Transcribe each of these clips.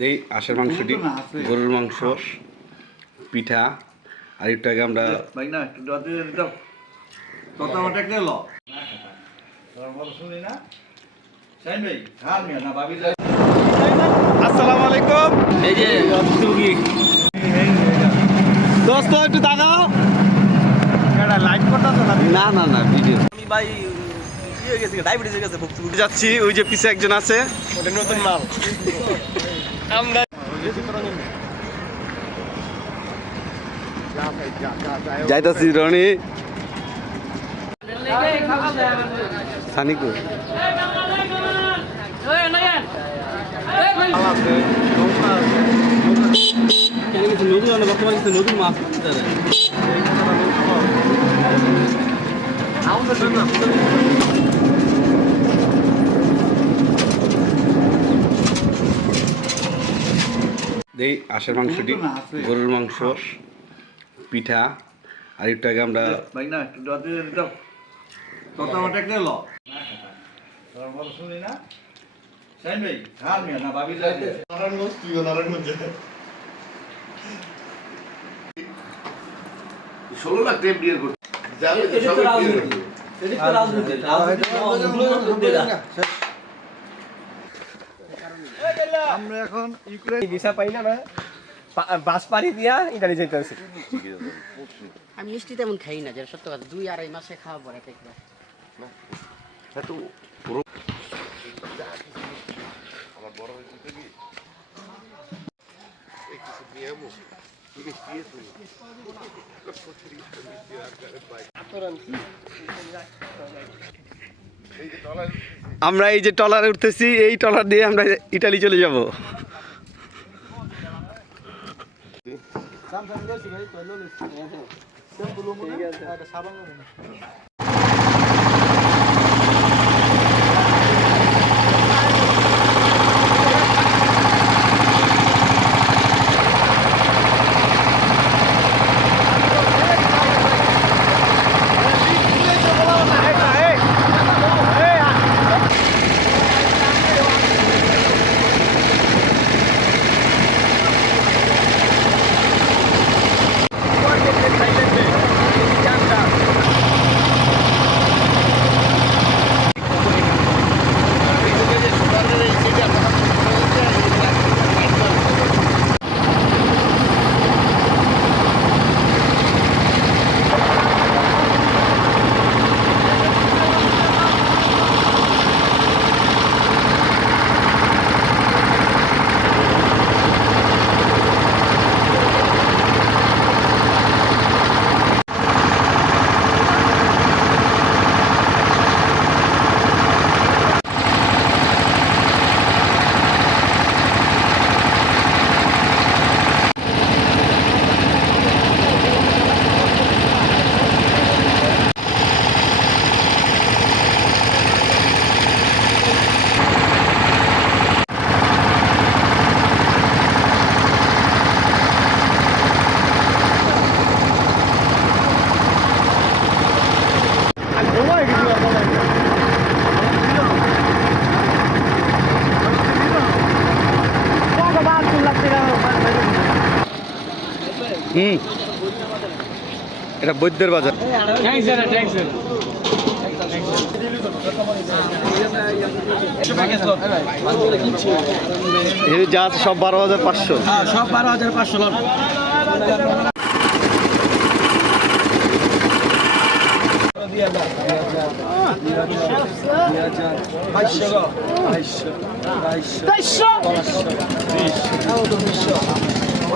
দেই আশের মাংসটি গরুর মাংস পিঠা আর একটু আগে আমরা আসসালামু আলাইকুম। এই যে দোস্ত একটু দাঁড়াও না? না না না ভিডিও আমি ভাই কি হয়ে গেছে ডায়াবেটিস হয়ে গেছে যাচ্ছি ওই যে পিছে একজন আছে। ওটা নতুন মাল। আমরা যাইতাছি রনি। সানিকু। মানে বর্তমানে নতুন মাছ দেই আশের মাংসটি গরুর মাংস পিঠা আর একটু আগে আমরা কথা ওটা কে ল শুনি না সাইন ভাই হার মিয়া না ভাবি যায় ষোলো লাখ টেপ ডিয়ার করতে জানো তো সবাই clear করবে। আমরা এখন ইউক্রেন ভিসা পাই না না বাস পাড়ি দিয়া ইটালি যাইতে আছে আমি মিষ্টি তেমন খাই না যেটা সত্য কথা দুই আড়াই মাসে খাওয়া পরে হ্যাঁ তো আমার বড় হয়েছে কি আমরা এই যে টলারে উঠতেছি এই টলার দিয়ে আমরা ইটালি চলে যাব। হুম এটা বৈদ্যের বাজার। যা আছে সব বারো হাজার পাঁচশো। সব বারো হাজার পাঁচশো। লোক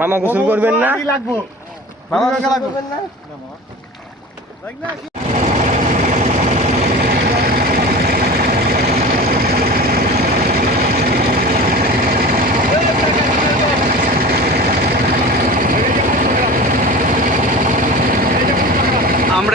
মামা গোসল করবেন না? মামা গোসল করবেন না আমরা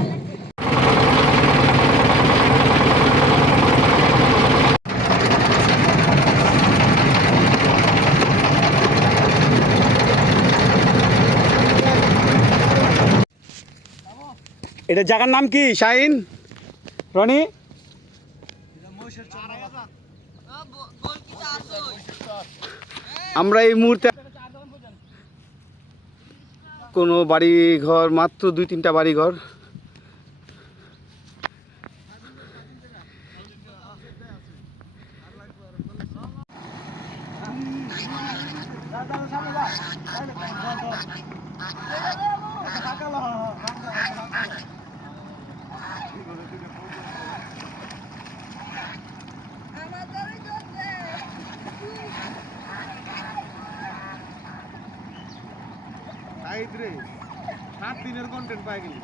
এটা জায়গার নাম কি? শাহিন? রনি? আমরা এই মুহূর্তে কোনো বাড়ি ঘর মাত্র দুই তিনটা বাড়ি ঘর জিত রে সাত দিনের কন্টেন্ট পাই গেলি।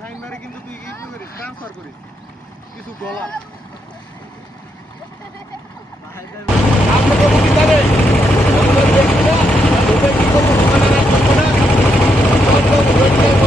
সাইন মারে কিন্তু তুই কি করিস ট্রান্সফার করিস। কিছু বলার। কি করব